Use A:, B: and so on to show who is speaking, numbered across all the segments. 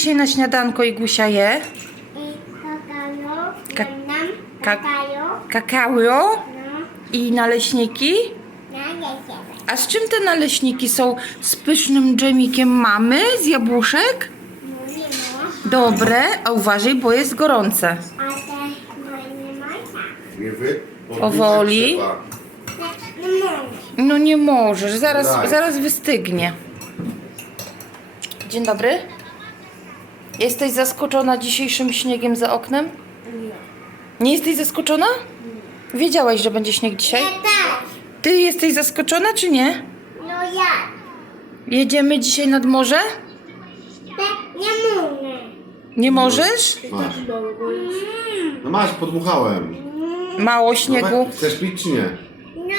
A: dzisiaj na śniadanko Igusia je? Ka- ka-
B: kakao,
A: Kakao
B: no,
A: i naleśniki? A z czym te naleśniki są? Z pysznym dżemikiem mamy? Z jabłuszek? Dobre, a uważaj, bo jest gorące.
B: no?
A: Powoli.
B: Nie można.
A: No nie możesz, zaraz, zaraz wystygnie. Dzień dobry. Jesteś zaskoczona dzisiejszym śniegiem za oknem? Nie jesteś zaskoczona? Wiedziałaś, że będzie śnieg dzisiaj?
B: Ja też.
A: Ty jesteś zaskoczona czy nie?
B: No ja.
A: Jedziemy dzisiaj nad morze?
B: Te nie mogę.
A: Nie możesz?
C: Masz. No masz, podmuchałem.
A: Mało
C: No
A: śniegu.
C: weź, Chcesz pić czy nie?
B: No.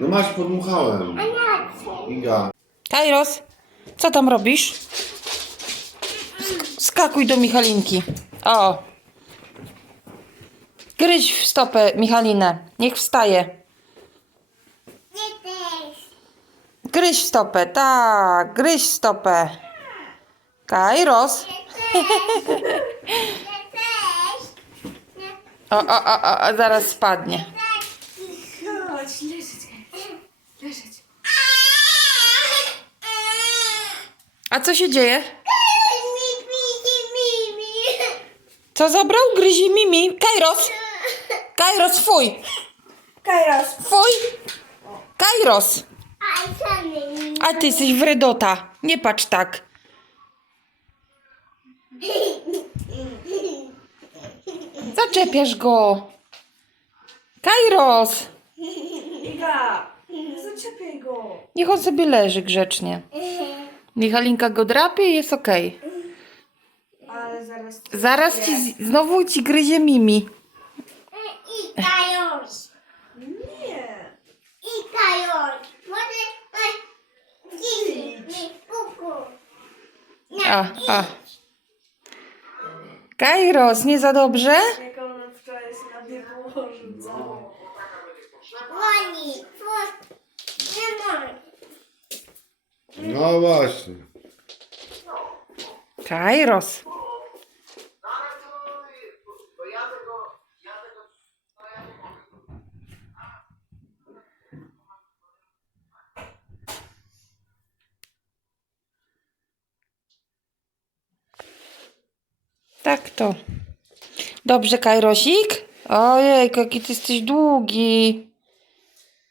C: No masz, podmuchałem.
B: A ja chcę.
C: Iga.
A: Kairos, co tam robisz? Sk- Skakuj do Michalinki. O. Gryź w stopę Michalinę. Niech wstaje. Gryź w stopę, tak, gryź w stopę. Kairos. O, o, o, o, o, zaraz spadnie.
D: Chodź, leżeć, leżeć.
A: A co się dzieje?
B: Mi, mi, mi, mi.
A: Co zabrał? Gryzi Mimi. Kairos. Kairos, fuj.
D: Kairos.
A: Fuj. Kairos.
B: A
A: ty jesteś wredota. Nie patrz tak. Zaczepiasz go. Kairos.
D: Iga, zaczepiaj go.
A: Niech on sobie leży grzecznie. Michalinka go drapie i jest okej.
D: Zaraz...
A: Zaraz ci z- znowu ci gryzie Mimi.
B: I kajusz.
D: Nie.
B: I kajusz. Może dziś mi kuku.
A: A, a. Kairos, nie za dobrze?
D: Jak ona wczoraj się na mnie położyła.
B: Łoni. Fu- Nie mogę.
C: No właśnie.
A: Kairos. Tak to. Dobrze, Kajrosik? Ojej, jaki ty jesteś długi.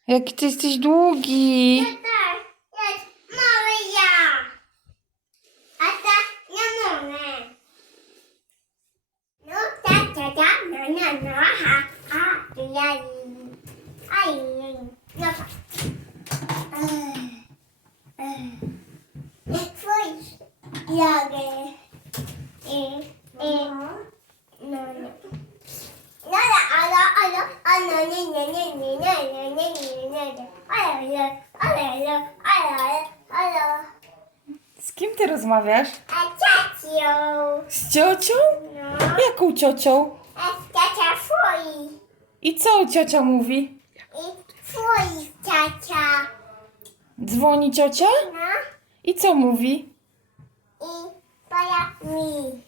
A: Jaki ty jesteś długi.
B: Tak, jest mały ja. A ta nie mogę. No, ta, ta, ta, no, no, no, aha, a, ty ja, aj, no, nie twój, jagę, i, i, no, no. No, ale, ale, ale, nie, nie, nie, nie, nie, nie, nie, nie, nie, nie, ale, ale, ale, ale, ale, ale,
A: Z kim ty rozmawiasz?
B: a ciacio,
A: Z ciocią?
B: no,
A: Jaką ciocią?
B: a ciacia twój,
A: I co ciocia mówi?
B: i twój ciacia,
A: Dzwoni ciocia?
B: no,
A: I co mówi?
B: i twoja mi.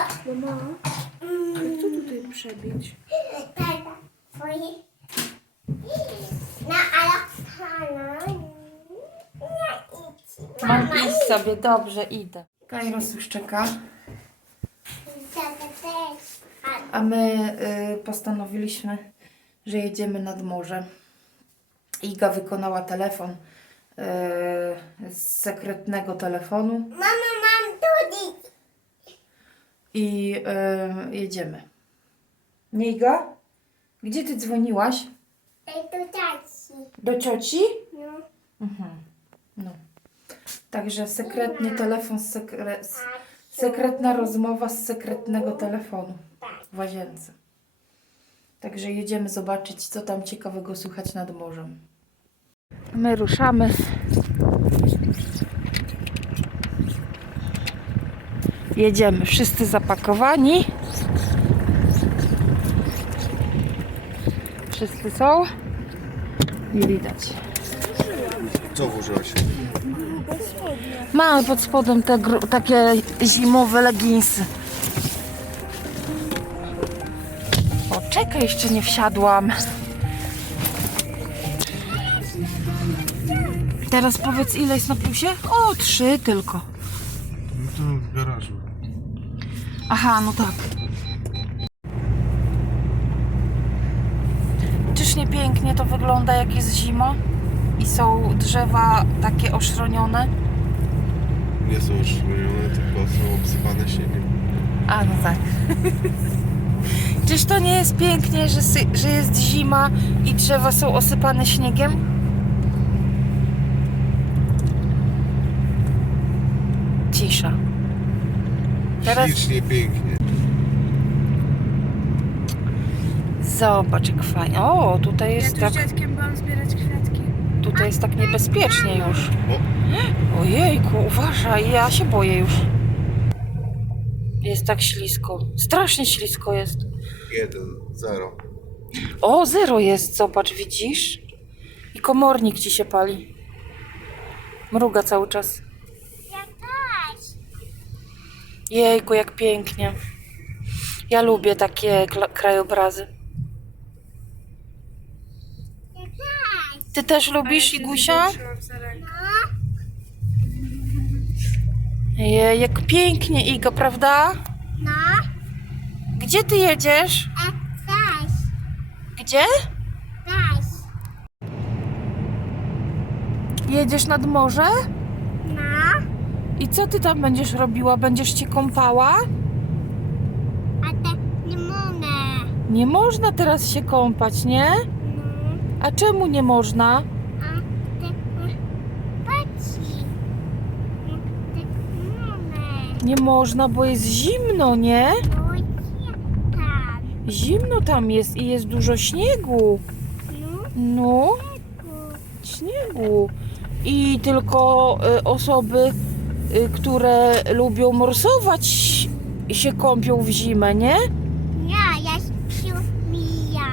D: Mama,
B: Mm,
D: co tutaj przebić?
B: tata, no, ale,
A: Mam
B: mama,
A: iść sobie, dobrze, idę. Kairos już czeka,
B: tata też, a
A: my y, postanowiliśmy, że jedziemy nad morze. Iga wykonała telefon y, z sekretnego telefonu
B: Mama, mam tudik.
A: I y, jedziemy. Nie Iga? Gdzie ty dzwoniłaś?
B: Ej, tu taci.
A: Do cioci?
B: No,
A: Mhm. No. Także sekretny telefon, z sekre, z, sekretna rozmowa z sekretnego telefonu w łazience. Także jedziemy zobaczyć, co tam ciekawego słychać nad morzem. My ruszamy. Jedziemy, wszyscy zapakowani. Wszyscy są. Nie widać.
C: Co włożyłaś?
A: Mamy pod spodem te takie zimowe leginsy. O, czekaj, jeszcze nie wsiadłam. Teraz powiedz, ile jest na plusie? O, trzy tylko.
C: No to w garażu.
A: Aha, no tak. Czyż nie pięknie to wygląda, jak jest zima? I są drzewa takie oszronione?
C: Nie są oszczędzone, tylko są obsypane śniegiem.
A: A, no tak. Czyż to nie jest pięknie, że, że jest zima i drzewa są osypane śniegiem? Cisza. Teraz
C: Ślicznie, pięknie.
A: zobacz jak fajnie. O, tutaj
D: Ja
A: jest
D: tu
A: tak,
D: z dziadkiem byłam zbierać kwiatki.
A: tutaj jest tak niebezpiecznie już.
C: O,
A: Ojejku, uważaj, ja się boję już. Jest tak ślisko. Strasznie ślisko jest.
C: jeden, zero.
A: O, zero jest, zobacz, widzisz? I komornik ci się pali. Mruga cały czas. Jejku, jak pięknie. Ja lubię takie krajobrazy. Ty też lubisz, Igusia? Jej, jak pięknie, Igo, prawda?
B: No.
A: Gdzie ty jedziesz?
B: Jakaś.
A: Gdzie?
B: Jakaś.
A: Jedziesz nad morze?
B: No.
A: I co ty tam będziesz robiła? Będziesz się kąpała?
B: A te limony.
A: Nie można teraz się kąpać, nie?
B: No.
A: A czemu nie można?
B: A te paci. Te limony.
A: Nie można, bo jest zimno, nie?
B: Tam.
A: Zimno tam jest i jest dużo śniegu.
B: No.
A: No, śniegu. I tylko y, osoby, które lubią morsować, się kąpią w zimę, nie?
B: Ja, ja się mija.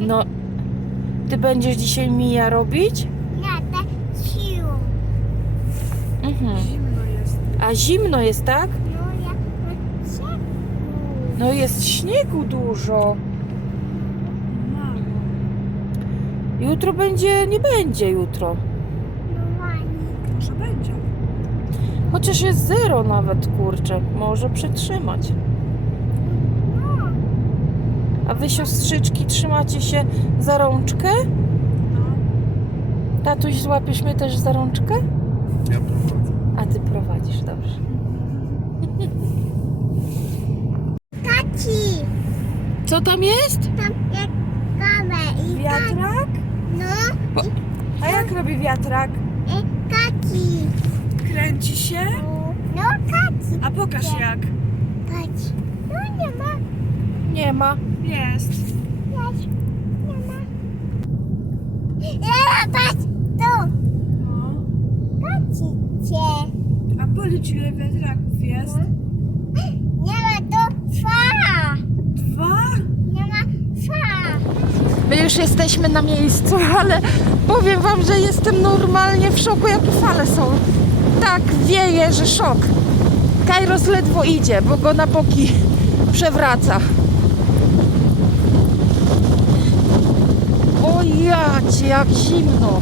A: No, ty będziesz dzisiaj mija robić?
B: Ja te sił.
A: Mhm.
D: Zimno jest.
A: A zimno jest, tak?
B: No, ja się.
A: No jest śniegu dużo.
D: Mało.
A: Jutro będzie, nie będzie jutro.
B: No, ładnie.
D: Może będzie.
A: Chociaż jest zero nawet, kurczę. Może przetrzymać. A wy siostrzyczki trzymacie się za rączkę? Tatuś złapiesz mnie też za rączkę?
C: Ja prowadzę.
A: A ty prowadzisz, dobrze.
B: Taci.
A: Co tam jest?
B: Tam jak kawę i
D: Wiatrak?
B: No.
D: A jak robi wiatrak?
B: I kaci.
D: Kręci się?
B: No, kaci.
D: A pokaż jak.
B: Kaci. No, nie ma.
A: Nie ma.
D: Jest.
B: Jest. Nie ma. Lala, patrz. Tu.
D: No.
B: Kaci cię.
D: A policz ile wiatraków jest?
B: Nie ma tu fa.
D: Dwa?
B: Nie ma fa.
A: My już jesteśmy na miejscu, ale powiem wam, że jestem normalnie w szoku, jakie fale są. Tak wieje, że szok. Kairos ledwo idzie, bo go na boki przewraca. O jak zimno.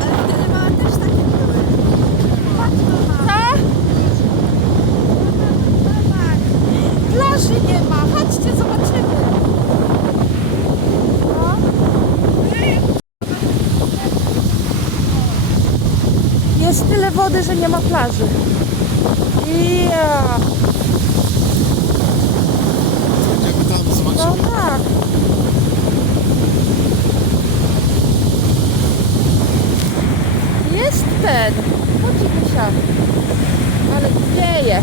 D: Ale wtedy mama też takie były. Patrz mama.
A: Co? Plaży nie ma, chodźcie, zobaczymy. No. Jest tyle wody, że nie ma plaży. Ja,
C: Idziemy tam,
A: no tak. Jest ten. Chodź, Krysia. Ale wieje.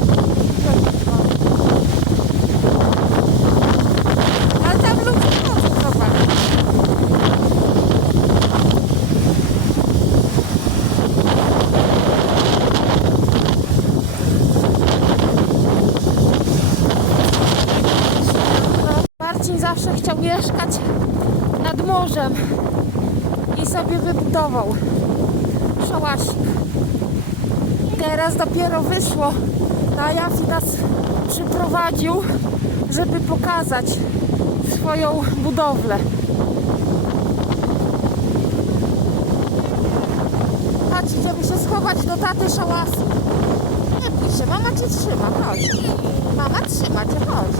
A: morzem i sobie wybudował szałasik. Teraz dopiero wyszło na jaw i nas przyprowadził, żeby pokazać swoją budowlę. Chodź, idziemy się schować do taty szałasu. Nie bój się, mama cię trzyma, chodź. Mama trzyma cię, chodź.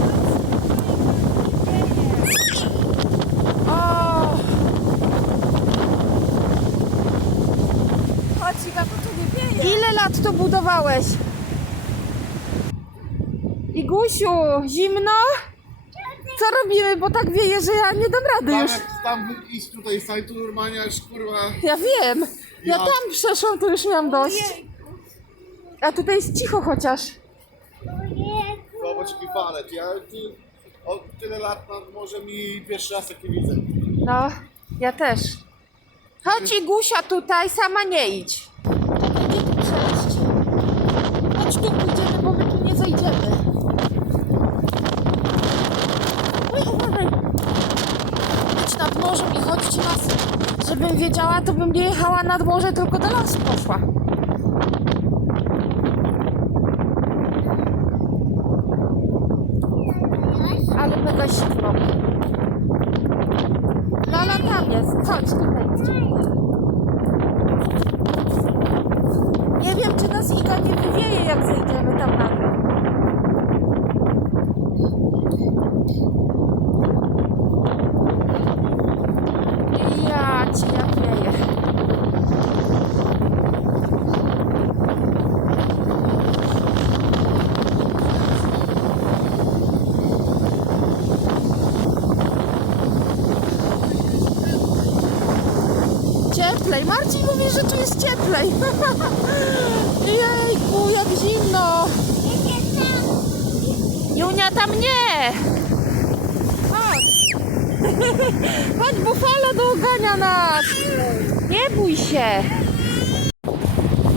A: O!
D: Chodź, Iga, bo tu nie wieje.
A: Ile lat to budowałeś? Igusiu, zimno? Co robimy, bo tak wieje, że ja nie dam rady
C: Tam
A: już.
C: jak tam iść tutaj, stań tu normalnie, aż kurwa...
A: Ja wiem. Ja
C: Ja-
A: tam przeszłam, to już miałam dość. A tutaj jest cicho chociaż.
C: Zobacz jaki fanet. Ja tu od tyle lat nad morzem i pierwszy raz takie widzę.
A: No, ja też. Chodź Igusia tutaj, sama nie idź. Czekaj, gdzie tu przejść? Chodź tu pójdziemy, bo my tu nie zejdziemy. Oj, uważaj. Idź nad morzem i chodźcie nas. Żebym wiedziała, to bym nie jechała nad morze, tylko do lasu poszła. Ale mega zimno. Lala tam jest. Chodź tutaj. Nie wiem, czy nas Iga nie wywieje, jak zejdziemy tam na dół. Ja cię jak wieje. Cieplej. Marcin mówi, że tu jest cieplej. Jejku, jak zimno. Junia, tam nie. Chodź. Chodź, bufalo dogania nas. Nie bój się.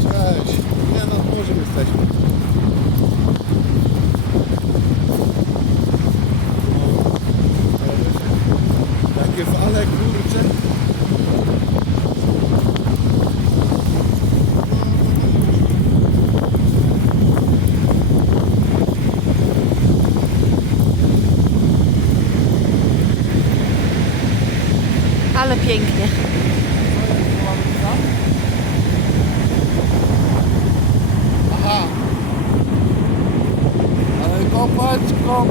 C: Cześć. Nie, nad morzem jesteśmy. Jakie fale, kurcze.
A: Ale pięknie.
C: Aha. Ale kopać, kop.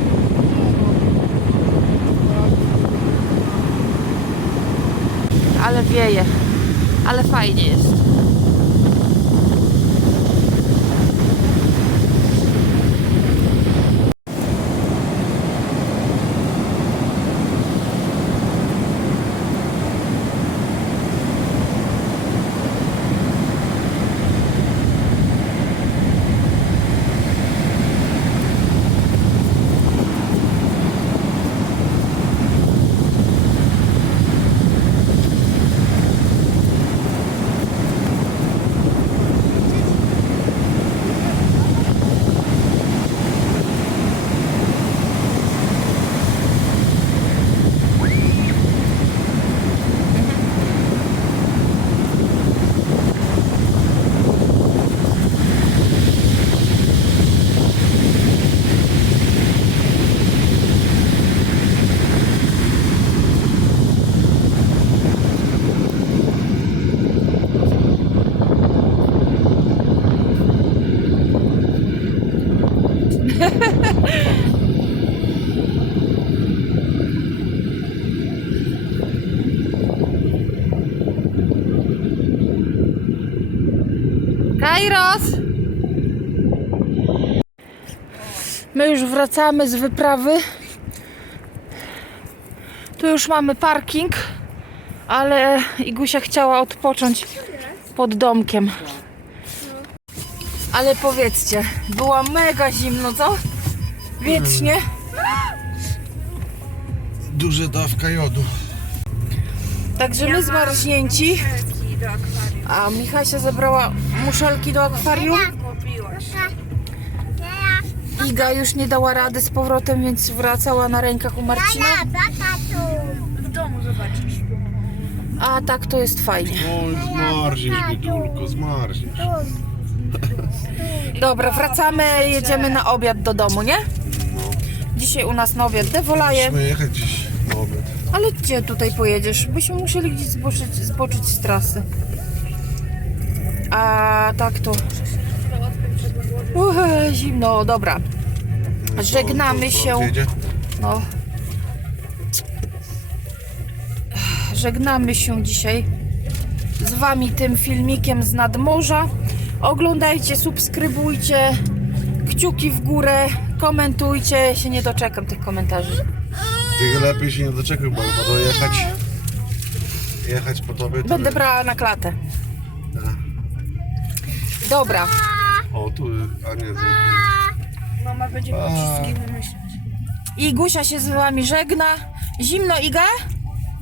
A: Ale wieje. Ale fajnie jest. Kairos! My już wracamy z wyprawy. Tu już mamy parking, ale Igusia chciała odpocząć pod domkiem. Ale powiedzcie, była mega zimno, co? Wiecznie.
C: Duża dawka jodu.
A: Także my zmarznięci, a Michasia zabrała muszelki do akwarium. Iga już nie dała rady z powrotem, więc wracała na rękach u Marcina.
D: W domu zobaczysz.
A: A tak to jest fajnie.
C: Oj, zmarzniesz, biedulko, zmarzniesz.
A: Dobra, wracamy, jedziemy na obiad do domu, nie? Dzisiaj u nas na obiad dewolaje.
C: Musimy jechać dziś na obiad.
A: Ale gdzie tutaj pojedziesz? Byśmy musieli gdzieś zboczyć, zboczyć z trasy. A tak to. Uch, zimno, dobra. Żegnamy się. No. Żegnamy się dzisiaj z Wami tym filmikiem z nadmorza. Oglądajcie, subskrybujcie, kciuki w górę, komentujcie. Się nie doczekam tych komentarzy.
C: Ty lepiej się nie doczekaj, bo to jechać. Jechać po tobie to.
A: Będę brała na klatę. Dobra.
C: O, tu, a nie, to...
D: Mama będzie
C: A.
D: wszystkim wymyślać.
A: I Gusia się z Wami żegna. Zimno, Iga?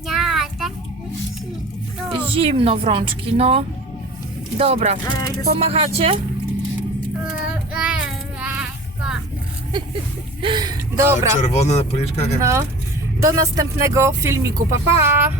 B: Ja, tak.
A: Zimno w rączki, no. Dobra. Pomachacie? Dobra.
C: Czerwone na policzkach. jak-
A: No. Do następnego filmiku. Pa, pa!